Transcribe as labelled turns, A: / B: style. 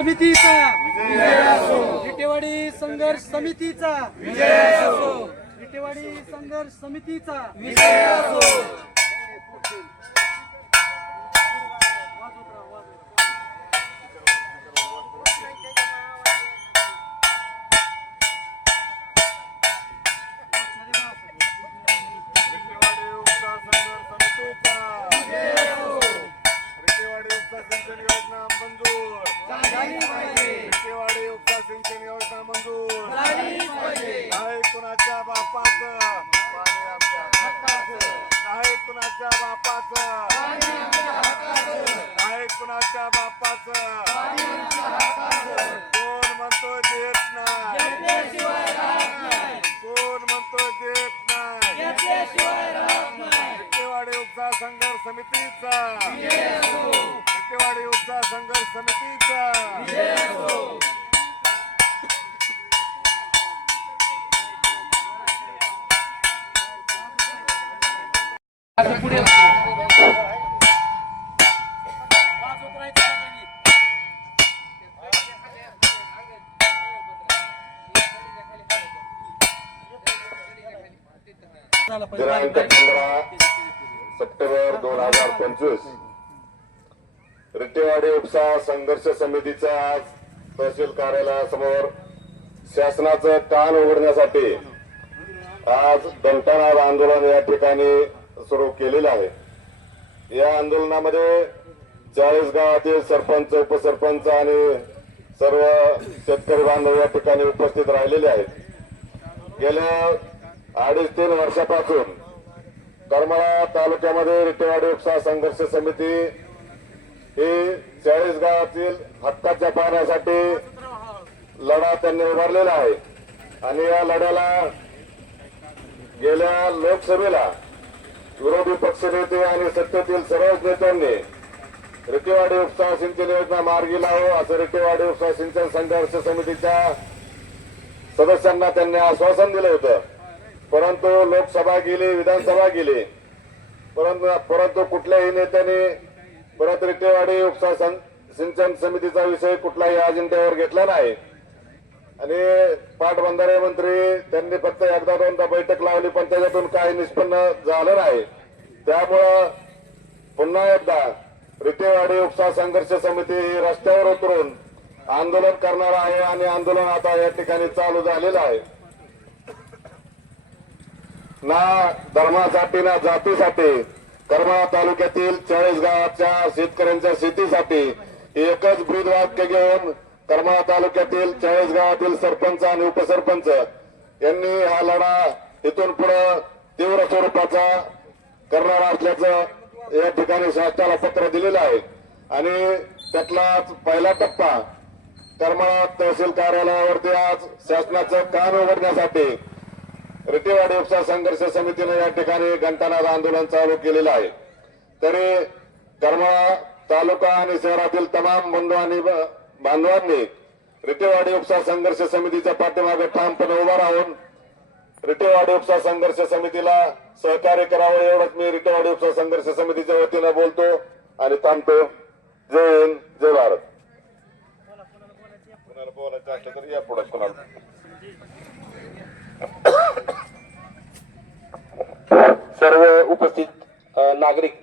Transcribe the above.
A: समितीचा. विटेवाडी संघर्ष समितीचा. विटेवाडी संघर्ष समितीचा
B: रिटेवाडी उपसा संघर्ष समितीचा रिटेवाडी उपसा सिंचन योजना उपसा सिंचन योजना मंजूर. नाही कुणाच्या बापाचं. पाणी आमच्या हक्काचं. नाही कुणाच्या बापाचं. नाही कुणाच्या बापाचं. कोण म्हणतोय देत नाही. कोण म्हणतोय देत नाही. उपसा संघर्ष समितीचा. सातेवाडी उत्साह संघर्ष समितीचा.
C: दिनांक पंधरा सप्टेंबर दोन हजार पंचवीस. रिट्टेवाडी उपसा संघर्ष समितीचा आज तहसील कार्यालयासमोर शासनाचं कान उघडण्यासाठी आज दंतनाद आंदोलन या ठिकाणी सुरू केलेलं आहे. या आंदोलनामध्ये चाळीस गावातील सरपंच उपसरपंच आणि सर्व शेतकरी बांधव या ठिकाणी उपस्थित राहिलेले आहेत. गेल्या अडीच तीन वर्षापासून करमाळा तालुक्यामध्ये रिटेवाडी उपसा संघर्ष समिती हे चाळीस गावातील हक्काच्या पाण्यासाठी लढा त्यांनी उभारलेला आहे. आणि या लढ्याला गेल्या लोकसभेला विरोधी पक्षनेते आणि सत्तेतील सर्वच नेत्यांनी रिटेवाडी उपसा सिंचन योजना मार्गी लावो असं रिटेवाडी उपसा सिंचन संघर्ष समितीच्या सदस्यांना त्यांनी आश्वासन दिलं होतं. परंतु लोकसभा गेली विधानसभा गेली परंतु परंतु कुठल्याही नेत्याने परत रिटेवाडी उपसा सिंचन समितीचा विषय कुठलाही अजेंड्यावर घेतला नाही. आणि पाटबंधारे मंत्री त्यांनी फक्त एकदा दोनदा बैठक लावली पण त्याच्यातून काही निष्पन्न झालं नाही. त्यामुळं पुन्हा एकदा रितेवाडी उपसा संघर्ष समिती ही रस्त्यावर उतरून आंदोलन करणार आहे आणि आंदोलन आता या ठिकाणी चालू झालेलं आहे. ना धर्मासाठी ना जातीसाठी करमाळा तालुक्यातील चाळीस गावाच्या शेतकऱ्यांच्या शेतीसाठी एकच ब्रीद वाक्य घेऊन करमाळा तालुक्यातील चाळीस गावातील सरपंच आणि उपसरपंच यांनी हा लढा इथून पुढे तीव्र स्वरूपाचा करणार असल्याचं या ठिकाणी शासनाला पत्र दिलेलं आहे. आणि त्यातला पहिला टप्पा करमाळा तहसील कार्यालयावरती आज शासनाचं काम उघडण्यासाठी रिटेवाडी उपसा संघर्ष समितीने या ठिकाणी घंटानाद आंदोलन चालू केलेलं आहे. तरी करमाळा तालुका आणि शहरातील तमाम बंधू आणि बांधवांनी रिटेवाडी उपसा संघर्ष समितीच्या पाठीमागे ठामपणे उभा राहून रिटेवाडी उपसा संघर्ष समितीला सहकार्य करावं एवढंच मी रिटेवाडी उपसा संघर्ष समितीच्या वतीनं बोलतो आणि थांबतो. जय हिंद जय उपस्थित नागरिक